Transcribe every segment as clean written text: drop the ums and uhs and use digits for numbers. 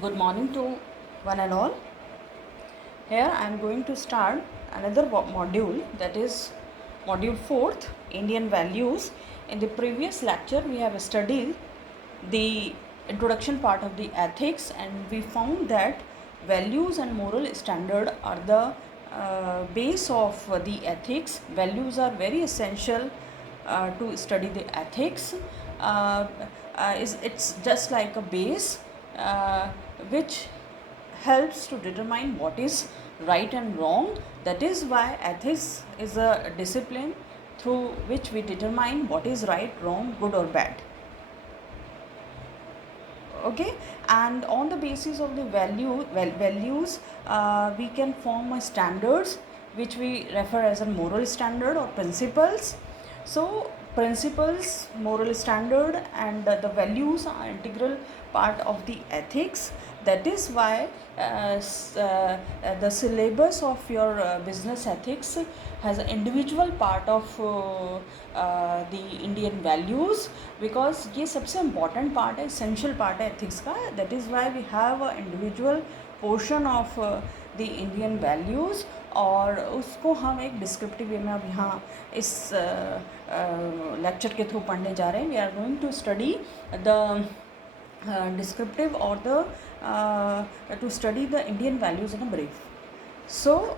Good morning to one and all. Here I am going to start another module, that is module 4th, Indian values. In the previous lecture we have studied the introduction part of the ethics, and we found that values and moral standard are the base of the ethics. Values are very essential to study the ethics. It's just like a base which helps to determine what is right and wrong. That is why ethics is a discipline through which we determine what is right, wrong, good or bad. Okay, and on the basis of the values, we can form a standards which we refer as a moral standard or principles. So principles, moral standard and the values are integral part of the ethics. That is why the syllabus of your business ethics has an individual part of the Indian values, because ये सबसे important part है, essential part है ethics का. That is why we have a individual portion of the Indian values, और उसको हम एक descriptive वे में अब यहाँ इस लेक्चर के थ्रू पढ़ने जा रहे हैं. We are going to study the descriptive or to study the Indian values in a brief. So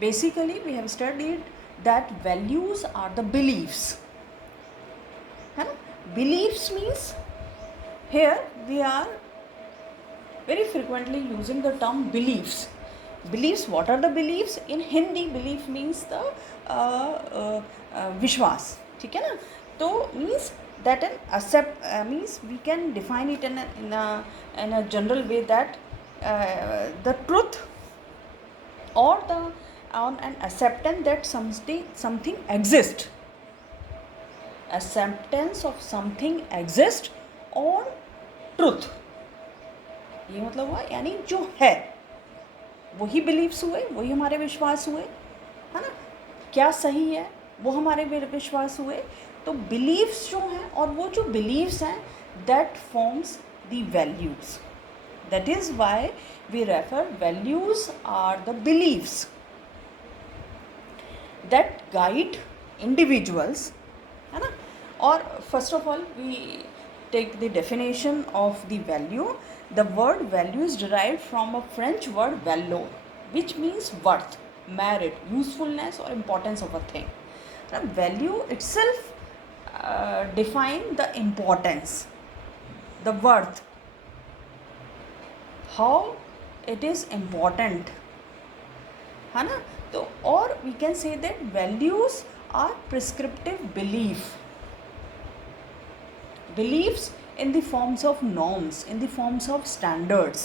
basically we have studied that values are the beliefs. Beliefs means, here we are very frequently using the term beliefs. Beliefs, what are the beliefs? In Hindi, belief means the vishwas. ठीक है ना? तो means that an accept means we can define it in a general way, that the truth or the on an acceptance that something exists. Acceptance of something exists or truth. ये मतलब हुआ, यानी जो है वही बिलीव्स हुए, वही हमारे विश्वास हुए, है ना. क्या सही है वो हमारे विश्वास हुए. तो बिलीव्स जो हैं, और वो जो बिलीव्स हैं, that forms the values. That is why we refer values are the believes that guide individuals, है ना. और first of all we take the definition of the value. The word value is derived from a French word valeur, which means worth, merit, usefulness or importance of a thing. Now, value itself define the importance, the worth, how it is important, है ना. तो और we can say that values are prescriptive beliefs in the forms of norms, in the forms of standards.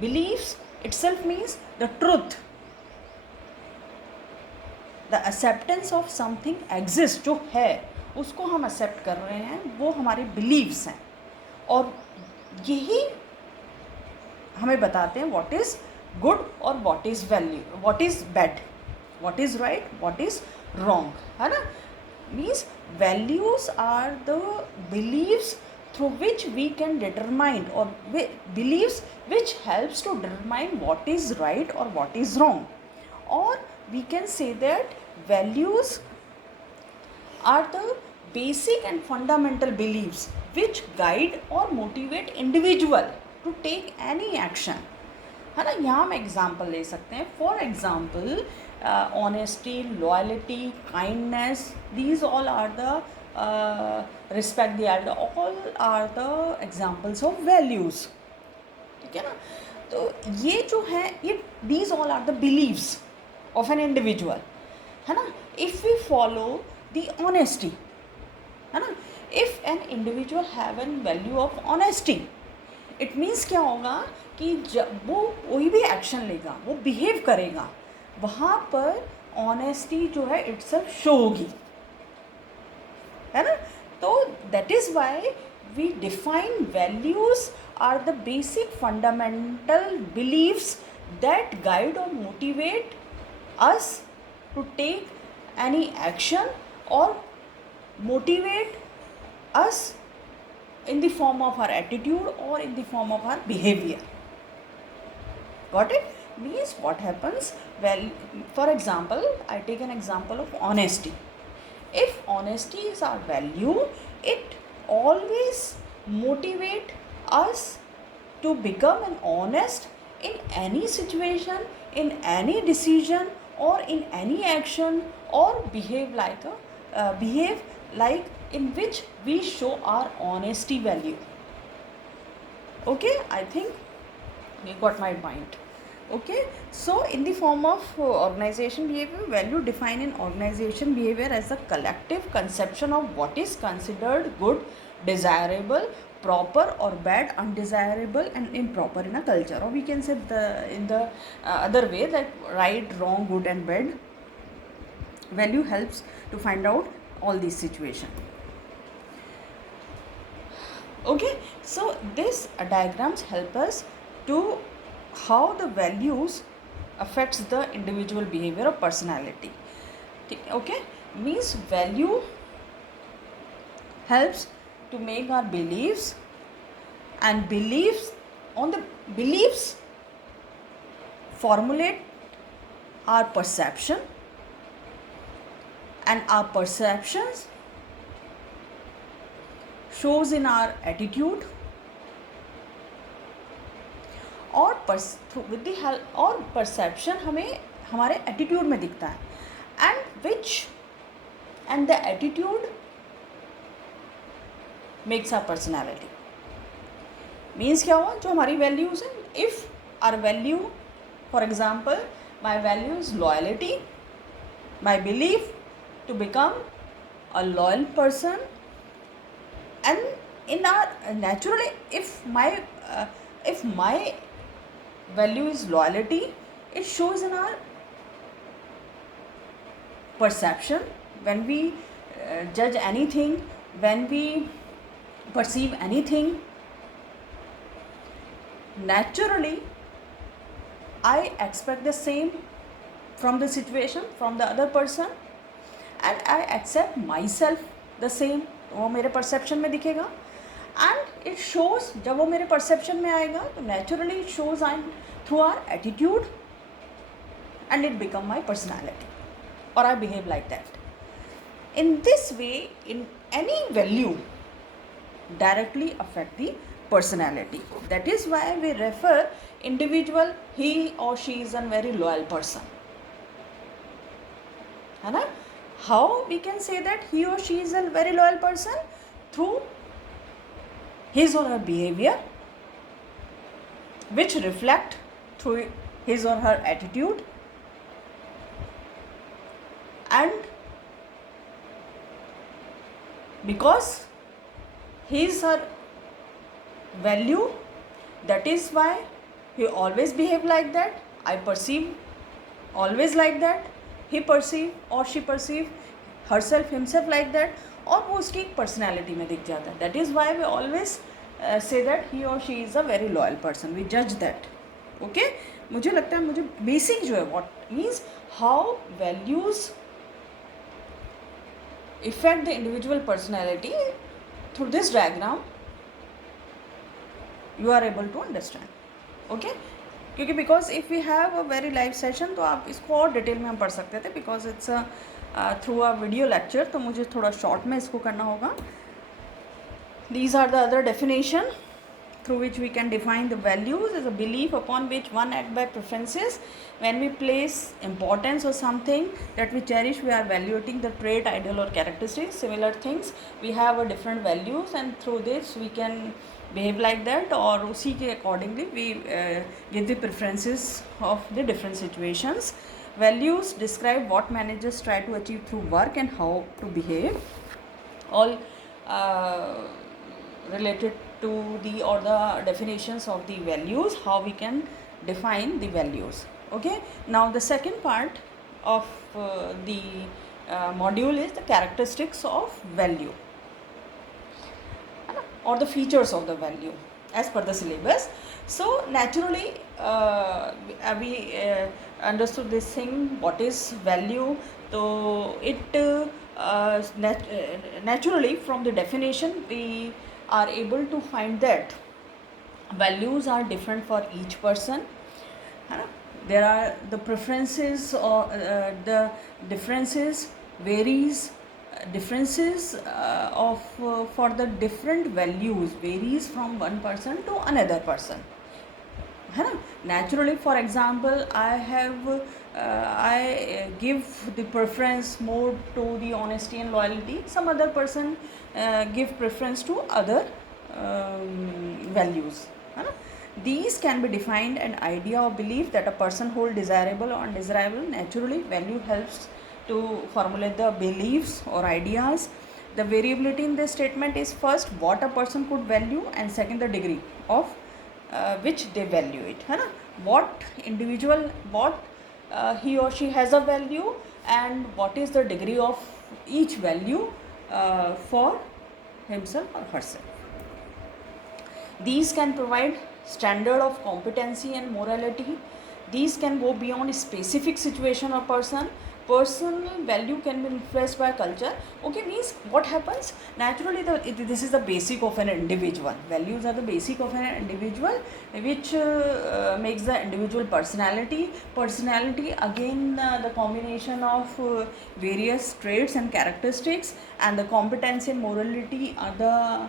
Beliefs itself means the truth, the acceptance of something exists, जो है उसको हम accept कर रहे हैं, वो हमारे beliefs हैं. और यही हमें बताते हैं what is good और what is value, what is bad, what is right, what is wrong, है ना. Means values are the beliefs through which we can determine, or beliefs which helps to determine what is right or what is wrong. Or we can say that values are the basic and fundamental beliefs which guide or motivate individual to take any action, है ना. यहाँ हम example ले सकते हैं. For example honesty, loyalty, kindness, these all are the respect the elder, all are the examples of values. ठीक है ना. तो ये जो है, ये these all are the believes of an individual, है ना. If we follow the honesty, है ना, if an individual have an value of honesty, it means क्या होगा कि जब वो कोई भी एक्शन लेगा, वो बिहेव करेगा, वहाँ पर ऑनेस्टी जो है इटसेल्फ शो होगी, है ना. तो that is why we define values are the basic fundamental beliefs that guide और motivate us to take any action, और motivate us in the form of our attitude or in the form of our behavior. Got it? Means what happens? Well, for example, I take an example of honesty. If honesty is our value, it always motivate us to become an honest in any situation, in any decision, or in any action, or behave like in which we show our honesty value. Okay, I think you got my point. Okay, so in the form of organization behavior, value define in organization behavior as a collective conception of what is considered good, desirable, proper or bad, undesirable and improper in a culture. Or we can say in the other way, like right, wrong, good and bad. Value helps to find out all these situations. Okay, so this diagrams help us to how the values affects the individual behavior or personality. Okay, means value helps to make our beliefs, and beliefs formulate our perception, and our perceptions shows in our attitude, और with the help और perception हमें हमारे attitude में दिखता है, and the attitude makes our personality. Means क्या हुआ? जो हमारी values हैं, if our value, for example, my value is loyalty, my belief to become a loyal person, and in our naturally if my value is loyalty, it shows in our perception when we judge anything, when we perceive anything. Naturally I expect the same from the situation, from the other person, and I accept myself the same. वो मेरे perception में दिखेगा, and it shows जब वो मेरे perception में आएगा तो naturally it shows I through our attitude, and it become my personality, और I behave like that. In this way, in any value directly affect the personality. That is why we refer individual, he or she is a very loyal person. है ना? How we can say that he or she is a very loyal person? Through his or her behavior, which reflect through his or her attitude, and because his or her value, that is why he always behave like that. I perceive always like that. He perceive or she perceive herself himself like that, और वो उसकी personality में दिख जाता है. That is why we always say that he और she is a very loyal person. We जज that. Okay, मुझे लगता है मुझे बेसिक जो है what means how values effect the individual personality through this diagram you are able to understand. Okay, क्योंकि because if we have a very live session तो आप इसको और डिटेल में हम पढ़ सकते थे, because it's through a video lecture, तो मुझे थोड़ा शॉर्ट में इसको करना होगा. These are the other definition through which we can define the values as a belief upon which one act by preferences. When we place importance or something that we cherish, we are evaluating the trait, ideal or characteristics. Similar things, we have a different values, and through this we can behave like that, और उसी के accordingly we give the preferences of the different situations. Values describe what managers try to achieve through work and how to behave. All related to the definitions of the values, how we can define the values. Okay, now the second part of the module is the characteristics of value, or the features of the value as per the syllabus. So naturally we understood this thing, what is value. So it naturally from the definition we are able to find that values are different for each person, है ना. There are the preferences or the differences varies, differences of for the different values varies from one person to another person, है ना. Naturally, for example, I give the preference more to the honesty and loyalty. Some other person give preference to other values, है ना. These can be defined an idea or belief that a person hold desirable or undesirable. Naturally, value helps to formulate the beliefs or ideas. The variability in this statement is first what a person could value, and second the degree of which they value it, है ना. What individual, what he or she has a value, and what is the degree of each value for himself or herself. These can provide standard of competency and morality. These can go beyond a specific situation or person. Personal value can be influenced by culture. Okay, means what happens? Naturally, this is the basic of an individual. Values are the basic of an individual, which makes the individual personality. Personality, again, the combination of various traits and characteristics, and the competency and morality are the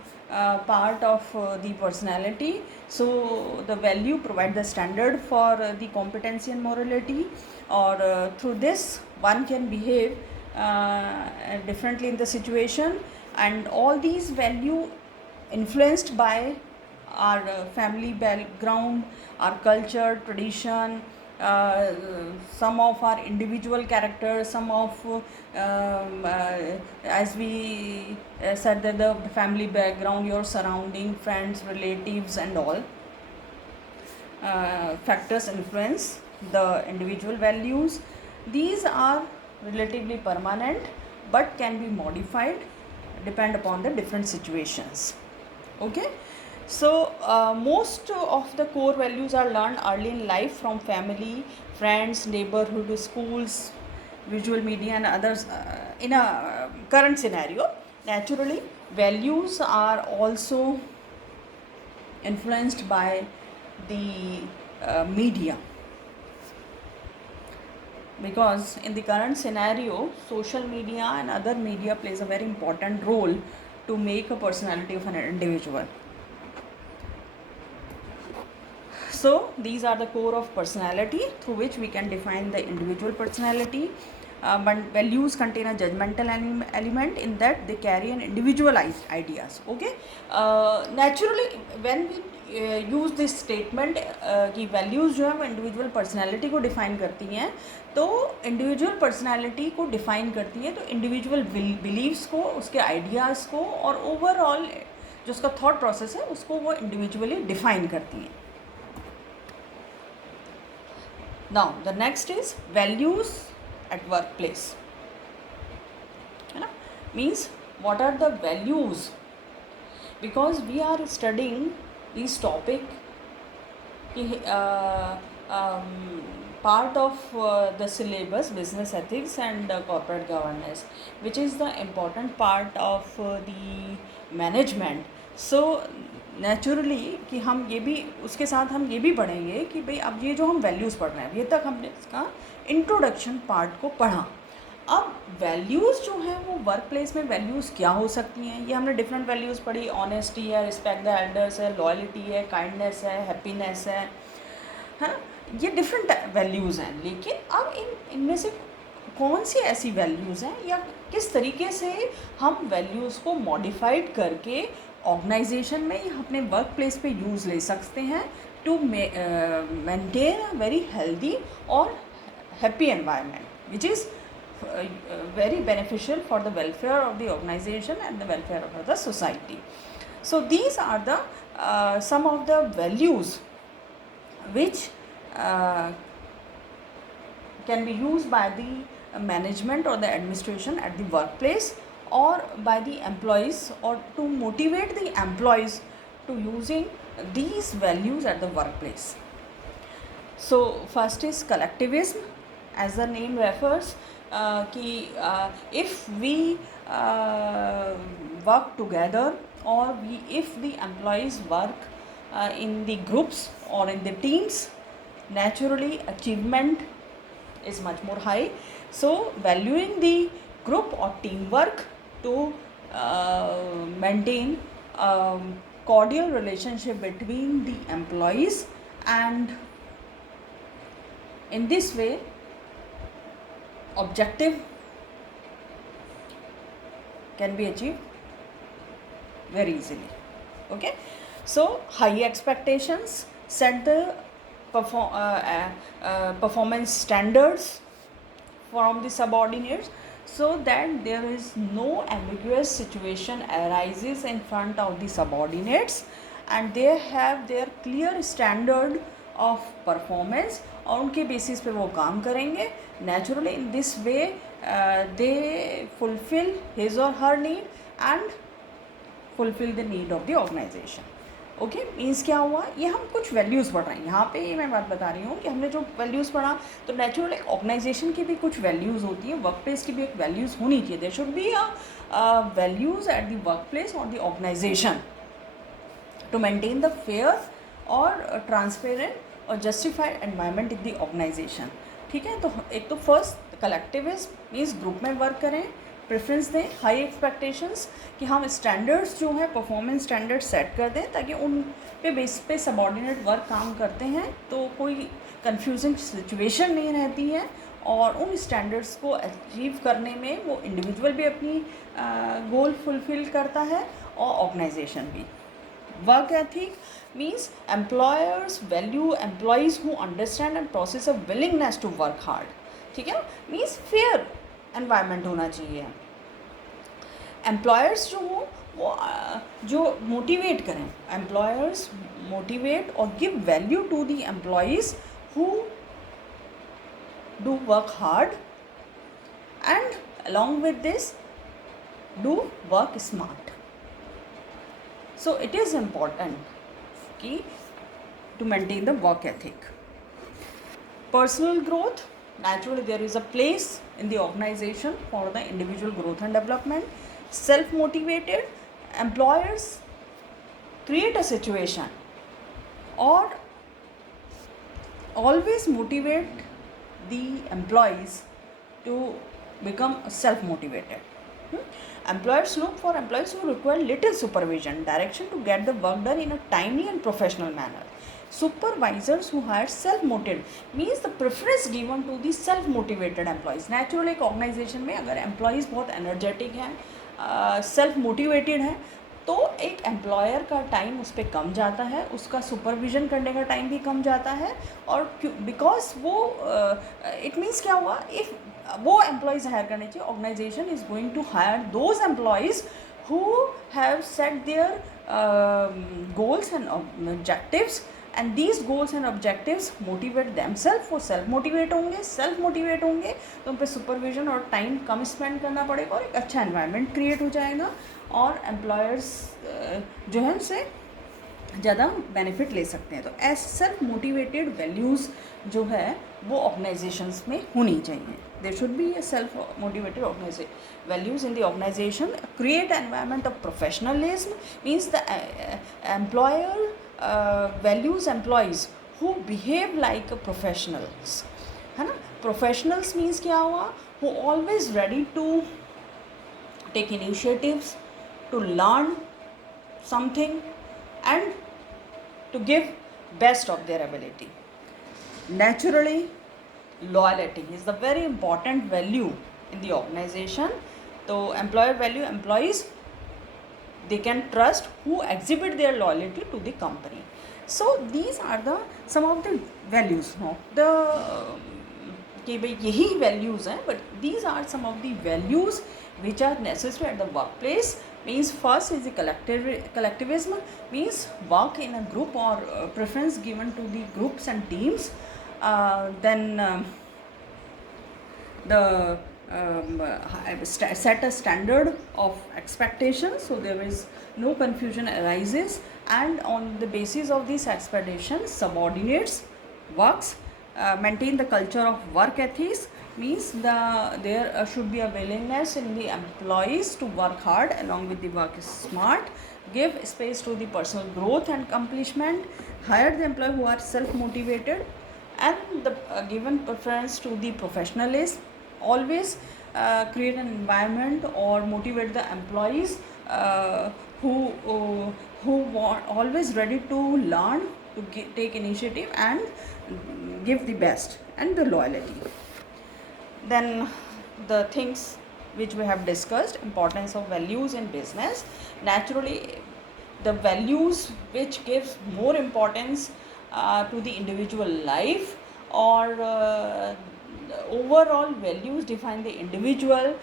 part of the personality. So the value provide the standard for the competency and morality, or through this one can behave differently in the situation, and all these value influenced by our family background, our culture, tradition, some of our individual characters, some of as we said, that the family background, your surrounding, friends, relatives, and all factors influence the individual values. These are relatively permanent but can be modified depend upon the different situations. Okay, so most of the core values are learned early in life from family, friends, neighborhood, schools, visual media, and others. In a current scenario, naturally, values are also influenced by the media, because in the current scenario, social media and other media plays a very important role to make a personality of an individual. So these are the core of personality through which we can define the individual personality. But values contain a judgmental element in that they carry an individual ideas. Okay, naturally when we use this statement कि values जो है वो individual personality को define करती हैं, तो individual personality को define करती हैं, तो इंडिविजुअल बिलीव्स को, उसके आइडियाज़ को, और ओवरऑल जो उसका थॉट प्रोसेस है उसको वो इंडिविजुअली डिफ़ाइन करती हैं. Now the next is values at workplace, है ना. Means what are the values, because we are studying this topic, part of the syllabus business ethics and corporate governance, which is the important part of the management. So naturally कि हम ये भी उसके साथ हम ये भी पढ़ेंगे कि भाई अब ये जो हम वैल्यूज़ पढ़ रहे हैं, ये तक हमने इसका इंट्रोडक्शन पार्ट को पढ़ा. अब वैल्यूज़ जो हैं वो वर्क प्लेस में वैल्यूज़ क्या हो सकती हैं, ये हमने डिफरेंट वैल्यूज़ पढ़ी. ऑनेस्टी है, रिस्पेक्ट द एल्डर्स है, लॉयल्टी है, काइंडनेस है, हैप्पीनेस है ना. ये डिफरेंट वैल्यूज़ हैं. लेकिन अब इनमें से कौन सी ऐसी वैल्यूज़ हैं, या किस तरीके से हम वैल्यूज़ को मॉडिफाइड करके ऑर्गेनाइजेशन में या अपने वर्क प्लेस पे यूज़ ले सकते हैं to maintain a very healthy और happy environment, which is very beneficial for the welfare of the organization and the welfare of the society. So these are the some of the values which can be used by the management or the administration at the workplace, or by the employees, or to motivate the employees to using these values at the workplace. So first is collectivism, as the name refers. If we work together or if the employees work in the groups or in the teams, naturally achievement is much more high. So valuing the group or teamwork to maintain cordial relationship between the employees, and in this way objective can be achieved very easily. Okay, so high expectations set the performance standards from the subordinates, so that there is no ambiguous situation arises in front of the subordinates, and they have their clear standard of performance, और उनके basis पे वो काम करेंगे. Naturally in this way they fulfill his or her need and fulfill the need of the organization. Okay, means क्या हुआ, ये हम कुछ वैल्यूज़ पढ़ रहे हैं यहाँ पे. ये मैं बात बता रही हूँ कि हमने जो वैल्यूज़ पढ़ा, तो नेचुरल एक ऑर्गेनाइजेशन की भी कुछ वैल्यूज़ होती है, वर्क प्लेस की भी एक वैल्यूज़ होनी चाहिए. There should be values at the work place और the organisation to maintain the fair और ट्रांसपेरेंट और justified environment in the organisation. ठीक है, तो एक तो फर्स्ट कलेक्टिविज्म मीन्स ग्रुप में वर्क करें, प्रेफरेंस दें, हाई एक्सपेक्टेशंस कि हम स्टैंडर्ड्स जो है परफॉर्मेंस स्टैंडर्ड्स सेट कर दें, ताकि उन पे बेस पे सबऑर्डिनेट वर्क काम करते हैं तो कोई कंफ्यूजिंग सिचुएशन नहीं रहती है, और उन स्टैंडर्ड्स को अचीव करने में वो इंडिविजुअल भी अपनी गोल फुलफिल करता है और ऑर्गेनाइजेशन भी. Work ethic means employers value employees who understand and possess a willingness to work hard. ठीक है, मीन्स फेयर एनवायरनमेंट होना चाहिए. एम्प्लॉयर्स जो हो वो जो मोटिवेट करें, एम्प्लॉयर्स मोटिवेट और give value to the employees who do work hard, and along with this do work smart. So it is important to maintain the work ethic. Personal growth, naturally there is a place in the organization for the individual growth and development. Self-motivated employers create a situation or always motivate the employees to become self-motivated. Employers look for employees who require little supervision, direction to get the work done in a timely and professional manner. Supervisors who hire self-motivated means the preference given to the self-motivated employees. Naturally एक organization में अगर employees बहुत energetic हैं, self-motivated हैं, तो एक employer का time उस पर कम जाता है, उसका सुपरविज़न करने का टाइम भी कम जाता है. और बिकॉज वो इट मीन्स क्या हुआ, इफ़ वो एम्प्लॉयज़ हायर करने चाहिए, organisation is going to hire those employees who have set their goals and objectives, and these goals and objectives motivate themselves. वो सेल्फ मोटिवेट होंगे तो उन पर सुपरविजन और टाइम कम स्पेंड करना पड़ेगा, और एक अच्छा एनवायरनमेंट क्रिएट हो जाएगा, और एम्प्लॉयर्स जो है उससे ज़्यादा बेनिफिट ले सकते हैं. तो एज सेल्फ मोटिवेटेड वैल्यूज़ जो है वो ऑर्गेनाइजेशंस में होनी चाहिए. There should be a self motivated values in the organisation. Create environment of professionalism means the employer values employees who behave like professionals, है ना. प्रोफेशनल्स मीन्स क्या हुआ, who always ready to take initiatives, to learn something and to give best of their ability. Naturally, loyalty is the very important value in the organization. So employer value employees, they can trust who exhibit their loyalty to the company. So these are the some of the values. No, the कि भाई यही values हैं, but these are some of the values which are necessary at the workplace. Means first is the collectivism, means work in a group or preference given to the groups and teams. Then set a standard of expectation so there is no confusion arises, and on the basis of these expectations subordinates works. Maintain the culture of work ethics, means there should be a willingness in the employees to work hard along with the work smart. give space to the personal growth and accomplishment, hire the employee who are self-motivated, and the given preference to the professionalism. Always create an environment or motivate the employees who want always ready to learn, to take initiative and give the best, and the loyalty. Then the things which we have discussed, importance of values in business. Naturally, the values which gives more importance to the individual life, or overall values define the individual.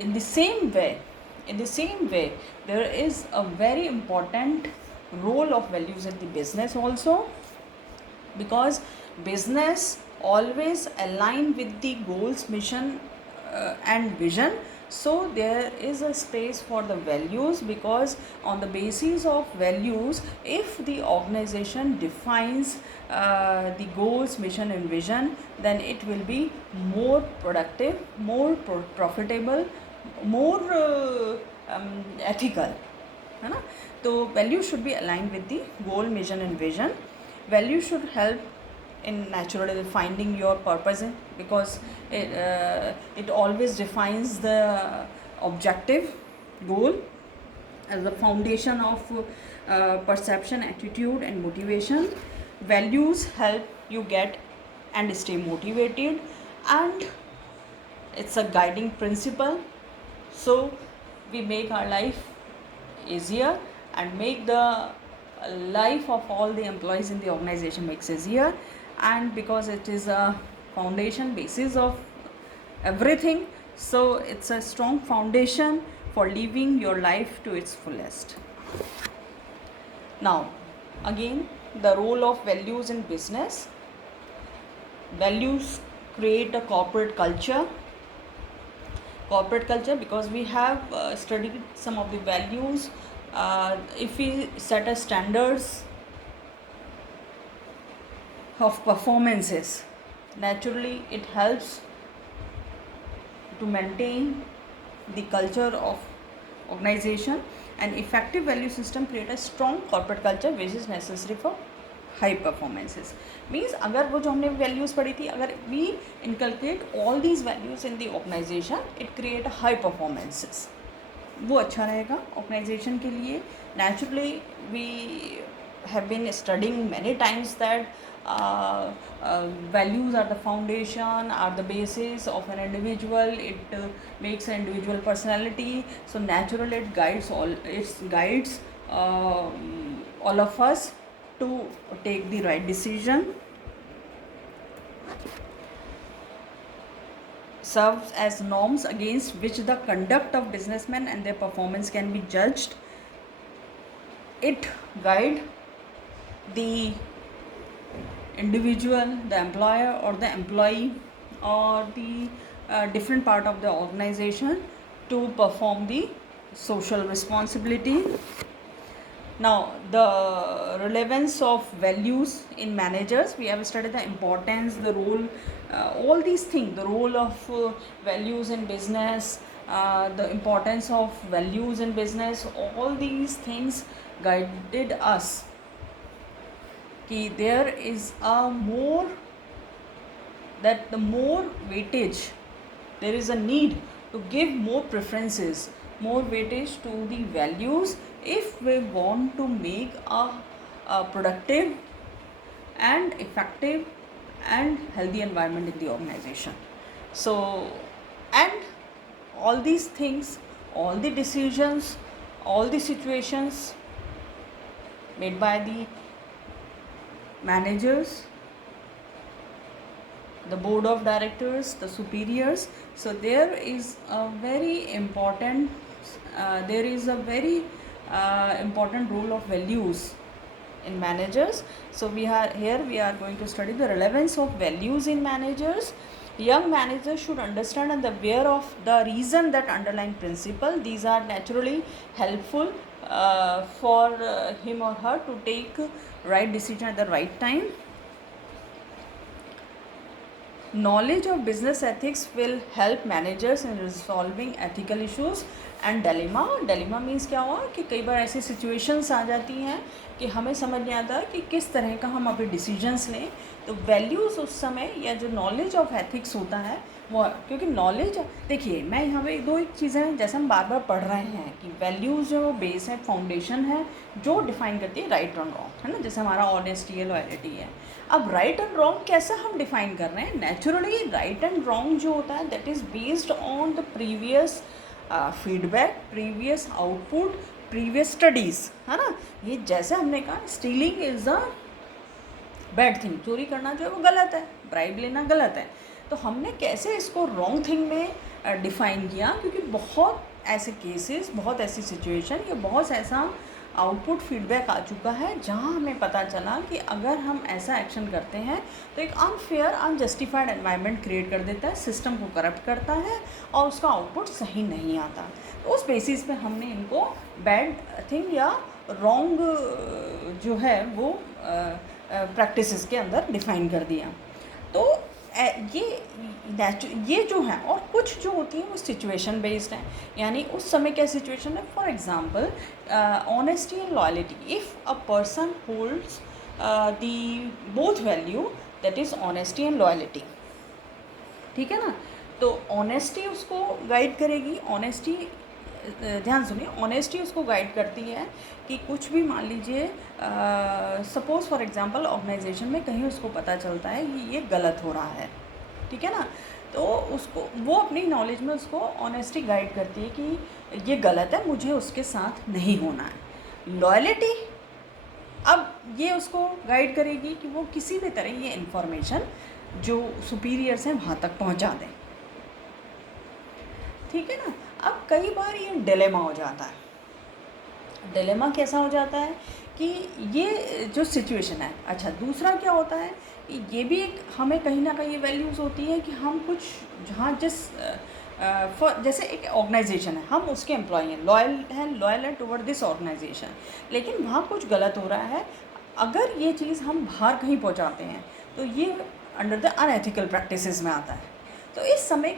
In the same way, there is a very important role of values in the business also, because business always align with the goals, mission and vision. So there is a space for the values, because on the basis of values, if the organization defines the goals, mission and vision, then it will be more productive, more profitable, more ethical, है ना. तो value should be align with the goal, mission and vision. Value should help in naturally finding your purpose, because it always defines the objective goal as the foundation of perception, attitude and motivation. Values help you get and stay motivated, and it's a guiding principle. So we make our life easier and make the life of all the employees in the organization makes easier. And because it is a foundation basis of everything, so it's a strong foundation for living your life to its fullest. Now again, the role of values in business. Values create a corporate culture, because we have studied some of the values. If we set a standards of performances, naturally it helps to maintain the culture of organization. An effective value system create a strong corporate culture which is necessary for high performances. Means अगर वो जो हमने values पढ़ी थी, अगर we inculcate all these values in the organization, it create a high performances. वो अच्छा रहेगा organization के लिए. Naturally we have been studying many times that values are the foundation, are the basis of an individual. It makes an individual personality. So naturally it guides all of us to take the right decision. Serves as norms against which the conduct of businessmen and their performance can be judged. It guide the individual, the employer or the employee, or the different part of the organization to perform the social responsibility. Now the relevance of values in managers. We have studied the importance, the role, all these things, the role of values in business, the importance of values in business. All these things guided us कि there is a more, that the more weightage, there is a need to give more preferences, more weightage to the values if we want to make a productive and effective and healthy environment in the organization. So, and all these things, all the decisions, all the situations made by the managers, the board of directors, the superiors. So there is a very important important role of values in managers. So we are going to study the relevance of values in managers. Young managers should understand and aware of the reason that underlying principle. These are naturally helpful for him or her to take right decision at the right time. Knowledge of business ethics will help managers in resolving ethical issues. And dilemma means क्या हुआ कि कई बार ऐसी situations आ जाती हैं कि हमें समझ नहीं आता कि किस तरह का हम अभी डिसीजंस लें। तो वैल्यूज़ उस समय या जो नॉलेज ऑफ एथिक्स होता है वो, क्योंकि नॉलेज, देखिए मैं यहाँ पे एक चीज़ें हैं जैसे हम बार बार पढ़ रहे हैं कि वैल्यूज़ जो बेस है, फाउंडेशन है, जो डिफाइन करती है राइट और रॉन्ग, है ना। जैसे हमारा ऑनेस्टी है, लॉयल्टी है। अब राइट एंड रॉन्ग कैसा हम डिफाइन कर रहे हैं? नेचुरली राइट एंड रॉन्ग जो होता है that is based on the previous feedback, previous output, previous studies, है ना। ये जैसे हमने कहा stealing is a bad thing, चोरी करना जो है वो गलत है, ब्राइब लेना गलत है। तो हमने कैसे इसको रॉन्ग थिंग में डिफ़ाइन किया? क्योंकि बहुत ऐसे केसेस, बहुत ऐसी सिचुएशन या बहुत ऐसा आउटपुट फीडबैक आ चुका है जहां हमें पता चला कि अगर हम ऐसा एक्शन करते हैं तो एक अनफेयर, अनजस्टिफाइड एनवायरनमेंट क्रिएट कर देता है, सिस्टम को करप्ट करता है और उसका आउटपुट सही नहीं आता। तो उस बेसिस पे हमने इनको बैड थिंग या रॉन्ग जो है वो प्रैक्टिसेस के अंदर डिफ़ाइन कर दिया। तो ये जो है, और कुछ जो होती है वो सिचुएशन बेस्ड है, यानी उस समय क्या सिचुएशन है। For example honesty and loyalty, if a person holds the both value, that is honesty and loyalty, ठीक है ना। तो ऑनेस्टी उसको गाइड करेगी, ऑनेस्टी, ध्यान सुनिए, ऑनेस्टी उसको गाइड करती है कि कुछ भी मान लीजिए, सपोज़ फॉर एग्जांपल ऑर्गेनाइजेशन में कहीं उसको पता चलता है कि ये गलत हो रहा है, ठीक है ना। तो उसको, वो अपनी नॉलेज में उसको ऑनेस्टी गाइड करती है कि ये गलत है, मुझे उसके साथ नहीं होना है। लॉयल्टी, अब ये उसको गाइड करेगी कि वो किसी भी तरह ये इन्फॉर्मेशन जो सुपीरियर्स हैं वहाँ तक पहुँचा दें, ठीक है ना। अब कई बार ये डिलेमा हो जाता है। डिलेमा कैसा हो जाता है कि ये जो सिचुएशन है, अच्छा दूसरा क्या होता है, ये भी एक हमें कहीं ना कहीं ये वैल्यूज़ होती है कि हम कुछ जहाँ जैसे एक ऑर्गेनाइजेशन है, हम उसके एम्प्लॉय हैं, लॉयल है टुवर्ड दिस ऑर्गेनाइजेशन, लेकिन वहाँ कुछ गलत हो रहा है। अगर ये चीज़ हम बाहर कहीं पहुँचाते हैं तो ये अंडर द अनएथिकल प्रैक्टिसेस में आता है। तो इस समय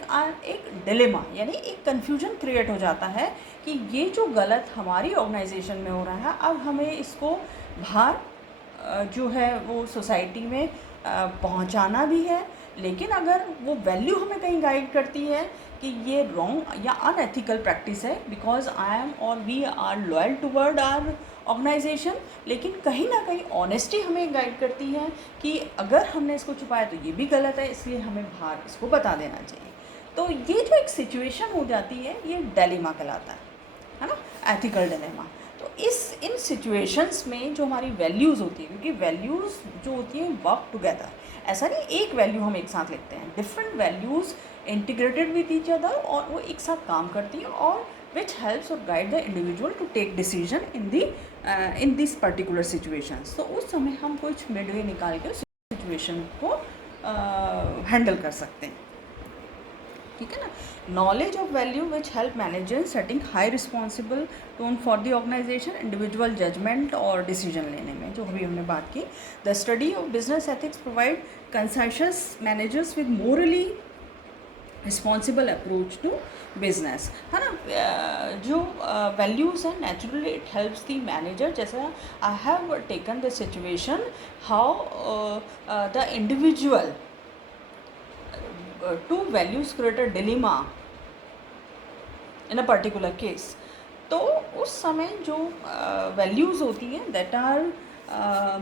एक डिलेमा यानी एक कन्फ्यूजन क्रिएट हो जाता है कि ये जो गलत हमारी ऑर्गेनाइजेशन में हो रहा है, अब हमें इसको बाहर जो है वो सोसाइटी में पहुंचाना भी है, लेकिन अगर वो वैल्यू हमें कहीं गाइड करती है कि ये रॉन्ग या अनएथिकल प्रैक्टिस है, बिकॉज आई एम और we are loyal toward our organisation, लेकिन कहीं ना कहीं ऑनेस्टी हमें गाइड करती है कि अगर हमने इसको छुपाया तो ये भी गलत है, इसलिए हमें बाहर इसको बता देना चाहिए। तो ये जो एक सिचुएशन हो जाती है ये डिलेमा कहलाता है ना, एथिकल डिलेमा। तो इन सिचुएशंस में जो हमारी वैल्यूज़ होती है, क्योंकि वैल्यूज़ जो होती हैं वर्क टुगेदर, ऐसा नहीं एक वैल्यू हम एक साथ लिखते हैं, different values integrated with each other और वो एक साथ काम करती हैं और which helps or guide the individual to take decision in this particular situations। तो उस समय हम कुछ मिडवे निकाल के उस सिचुएशन को हैंडल कर सकते हैं, ठीक है ना। Knowledge of value which help manager setting high responsible tone for the organisation, individual judgement और डिसीजन लेने में, जो अभी हमने बात की। The study of business ethics provide conscious managers with morally responsible approach to business, है ना। जो वैल्यूज़ हैं naturally it helps the manager. जैसे I have taken the situation how the individual to values create a dilemma in a particular case. तो उस समय जो values होती हैं दैट आर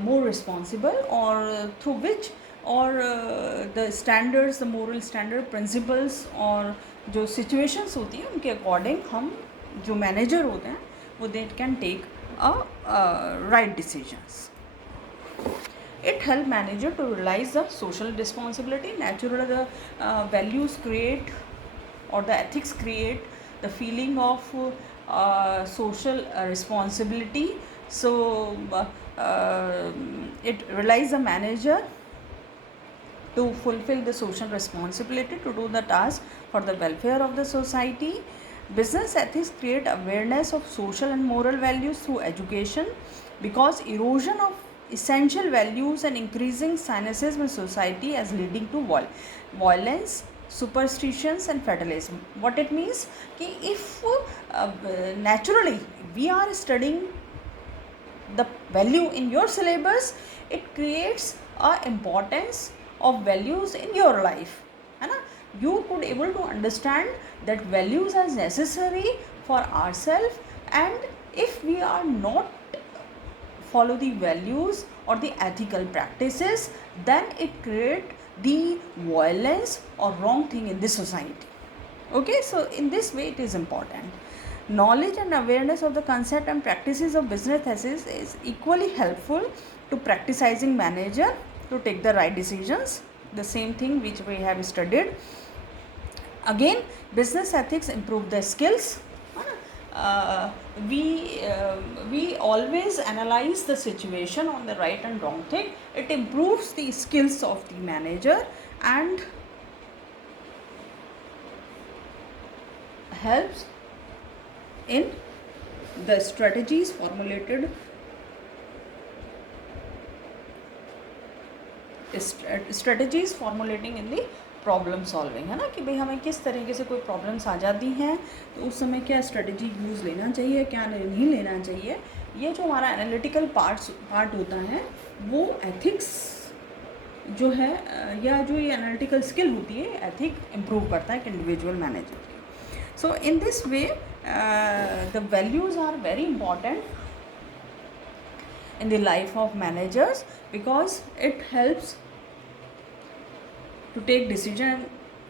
मोर रिस्पॉन्सिबल और थ्रू विच और the standards, the moral standard principles और जो सिचुएशंस होती हैं उनके अकॉर्डिंग हम जो मैनेजर होते हैं वो they can take a right decisions. It helps manager to realize the social responsibility. Naturally, the values create or the ethics create the feeling of social responsibility. So it relies the manager to fulfill the social responsibility to do the task for the welfare of the society. Business ethics create awareness of social and moral values through education, because erosion of essential values and increasing cynicism in society as leading to violence, superstitions and fatalism. What it means कि if naturally we are studying the value in your syllabus, it creates a importance of values in your life, है ना. You could able to understand that values are necessary for ourselves, and if we are not follow the values or the ethical practices, then it create the violence or wrong thing in the society. Okay, so in this way it is important. Knowledge and awareness of the concept and practices of business ethics is equally helpful to practicing manager to take the right decisions. The same thing which we have studied. Again, business ethics improve the skills. We always analyze the situation on the right and wrong thing. It improves the skills of the manager and helps in the strategies formulated strategies formulating in the problem solving, है ना, कि भाई हमें किस तरीके से कोई problems आ जाती हैं तो उस समय क्या स्ट्रेटजी यूज़ लेना चाहिए, क्या नहीं लेना चाहिए. ये जो हमारा एनालिटिकल पार्ट होता है वो एथिक्स जो है या जो ये एनालिटिकल स्किल होती है एथिक इम्प्रूव करता है एक इंडिविजुअल मैनेजर की. So in this way the values are very important in the life of managers because it helps to take decision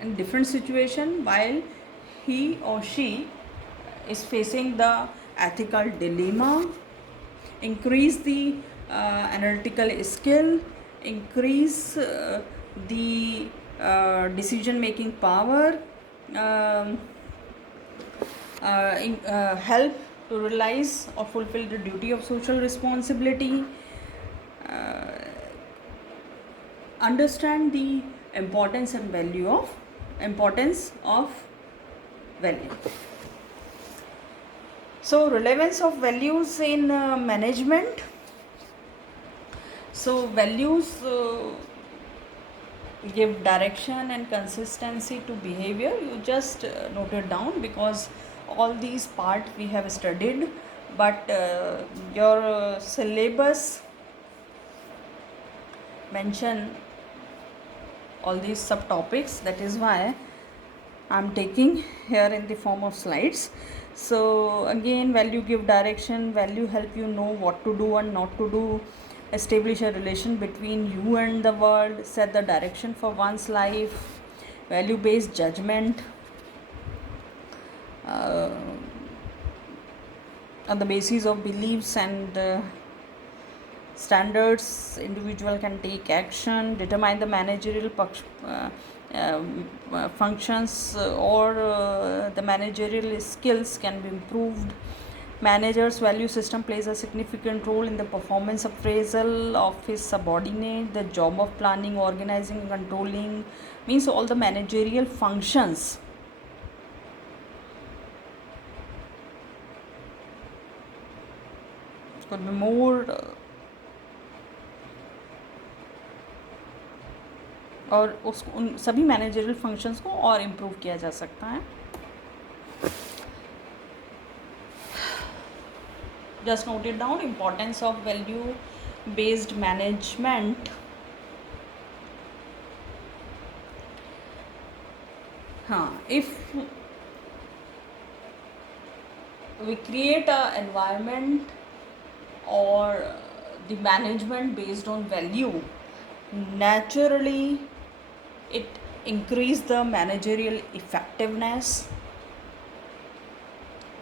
in different situation while he or she is facing the ethical dilemma, increase the analytical skill, increase the decision making power, help to realize or fulfill the duty of social responsibility, understand the importance of value. So relevance of values in management. So values give direction and consistency to behavior. You just note it down because all these part we have studied, but your syllabus mention all these subtopics. That is why I am taking here in the form of slides. So again, value give direction, value help you know what to do and not to do, establish a relation between you and the world, set the direction for one's life, value based judgment. On the basis of beliefs and standards, individual can take action, determine the managerial functions or the managerial skills can be improved. Manager's value system plays a significant role in the performance appraisal of his subordinate. The job of planning, organizing, and controlling means all the managerial functions could be more और उन सभी managerial functions को और improve किया जा सकता है. Just note it down. Importance of value based management. हाँ, if we create a environment or the management based on value, naturally it increase the managerial effectiveness,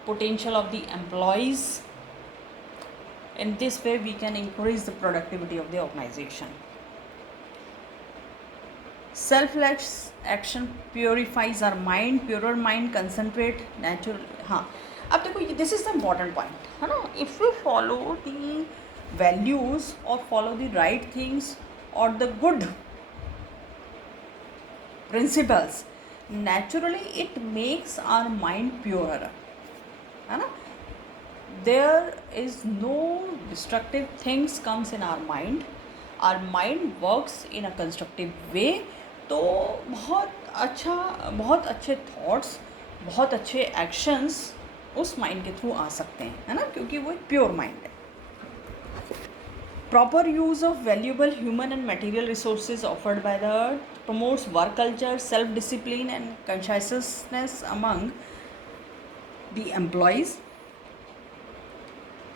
potential of the employees. In this way we can increase the productivity of the organization. Selfless action purifies our mind. Purer mind concentrate natural. हाँ, अब देखो this is the important point, है ना. If you follow the values और follow the right things और the good principles, naturally it makes our mind purer, है ना. There is no destructive things comes in our mind. Our mind works in a constructive way तो बहुत अच्छे thoughts, बहुत अच्छे actions उस mind के थ्रू आ सकते हैं, है ना, क्योंकि वो एक प्योर माइंड है. Proper use of valuable human and material resources offered by the earth promotes work culture, self-discipline and conscientiousness among the employees.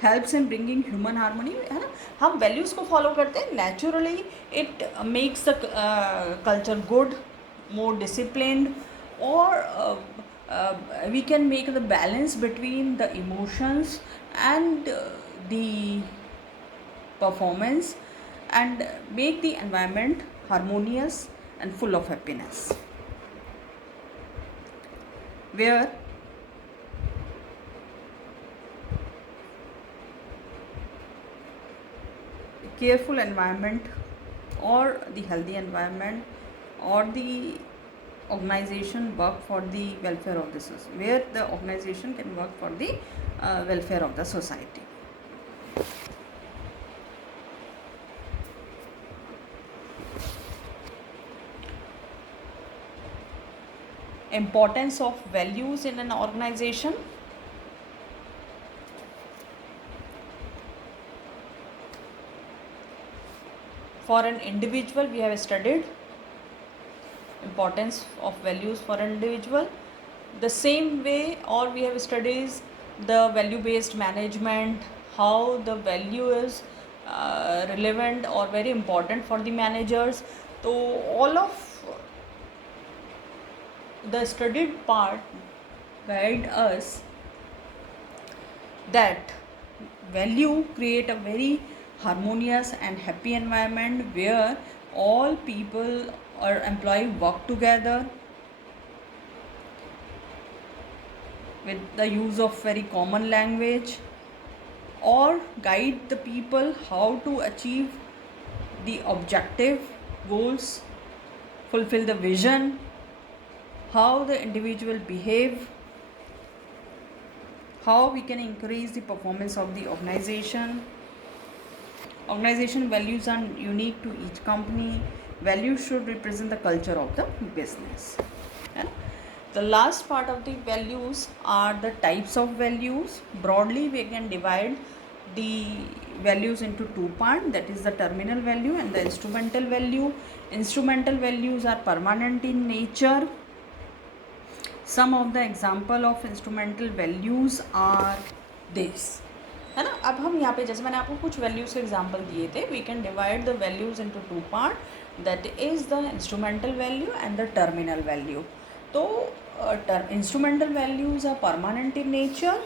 Helps in bringing human harmony, है ना. हम वैल्यूज़ को फॉलो करते हैं, naturally it makes the culture good, more disciplined, और we can make the balance between the emotions and the performance, and make the environment harmonious and full of happiness, where careful environment or the healthy environment or the organization work for the welfare of the society, where the organization can work for the welfare of the society. Importance of values in an organization. For an individual, we have studied importance of values for an individual. The same way, or we have studied the value based management, how the value is relevant or very important for the managers. So all of the studied part guide us that value create a very harmonious and happy environment where all people or employee work together with the use of very common language, or guide the people how to achieve the objective goals, fulfill the vision, how the individual behave, how we can increase the performance of the organization. Organization values are unique to each company. Values should represent the culture of the business. And the last part of the values are the types of values. Broadly, we can divide the values into two parts, that is the terminal value and the instrumental value. Instrumental values are permanent in nature. Some of the example of instrumental values are this, है ना. अब हम यहाँ पे, जैसे मैंने आपको कुछ वैल्यूज़ के एग्जाम्पल दिए थे, we can divide the values into two part, that is the instrumental value and the terminal value. तो instrumental values are permanent in nature,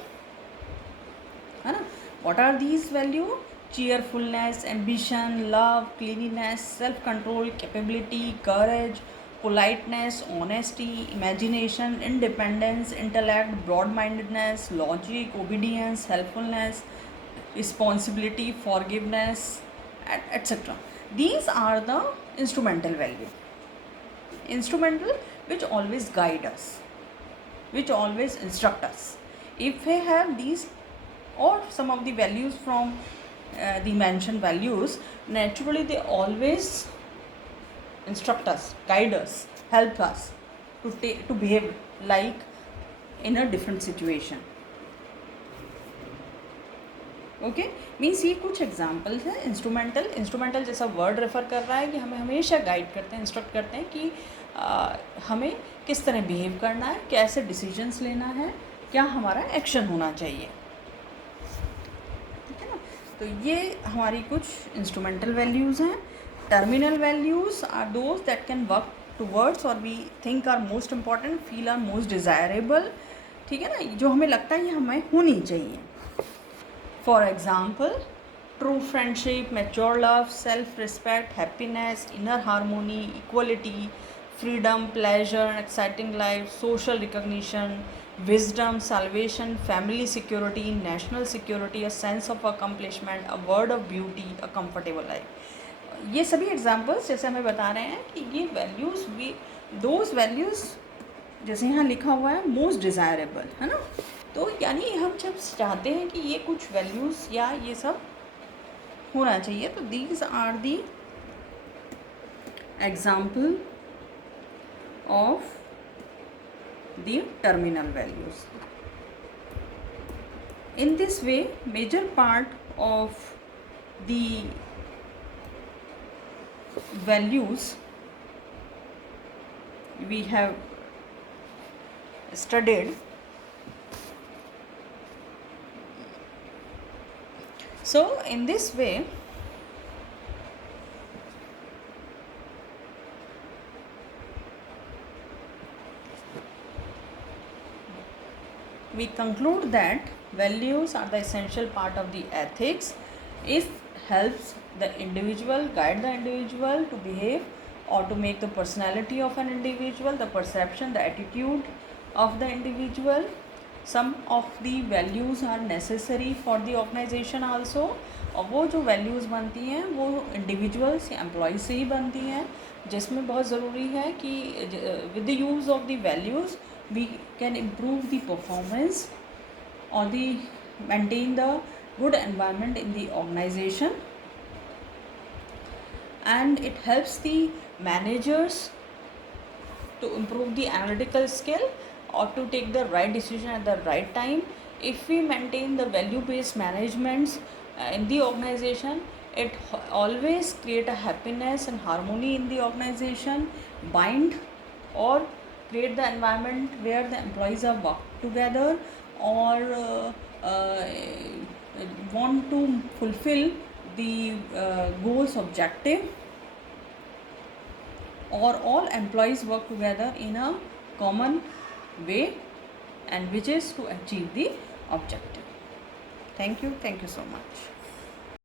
है ना. What are these value? cheerfulness, ambition, love, cleanliness, self-control, capability, courage, politeness, honesty, imagination, independence, intellect, broad-mindedness, logic, obedience, helpfulness, responsibility, forgiveness, etc. These are the instrumental value. Instrumental, which always guide us, which always instruct us. If we have these or some of the values from the mentioned values, naturally they always instruct us, guide us, help us to behave like in a different situation. Okay, means ये कुछ examples हैं. Instrumental जैसा word refer कर रहा है कि हमें हमेशा गाइड करते हैं, इंस्ट्रक्ट करते हैं कि हमें किस तरह बिहेव करना है, कैसे डिसीजंस लेना है, क्या हमारा एक्शन होना चाहिए, ठीक है ना. तो ये हमारी कुछ इंस्ट्रूमेंटल वैल्यूज़ हैं. Terminal values are those that can work towards और we think are most important, feel are most desirable, ठीक है ना, जो हमें लगता है ये हमें होनी चाहिए. For example, true friendship, mature love, self respect, happiness, inner harmony, equality, freedom, pleasure, an exciting life, social recognition, wisdom, salvation, family security, national security, a sense of accomplishment, a word of beauty, a comfortable life. ये सभी examples जैसे हमें बता रहे हैं कि ये values, we those values जैसे यहाँ लिखा हुआ है मोस्ट डिज़ायरेबल, है ना. तो यानी हम जब चाहते हैं कि ये कुछ वैल्यूज़ या ये सब होना चाहिए, तो these are the example of the terminal values. In this way, major part of the values we have studied. So in this way, we conclude that values are the essential part of the ethics. It helps the individual, guide the individual to behave or to make the personality of an individual, the perception, the attitude of the individual. Some of the values are necessary for the organization also. और वो जो values बनती हैं वो individuals या employ से ही बनती हैं, जिसमें बहुत ज़रूरी है कि with the use of the values we can improve the performance or the maintain the good environment in the organization, and it helps the managers to improve the analytical skill or to take the right decision at the right time. If we maintain the value based management in the organization, it always create a happiness and harmony in the organization, bind or create the environment where the employees are work together or want to fulfill the goals objective, or all employees work together in a common way, and which is to achieve the objective. Thank you so much.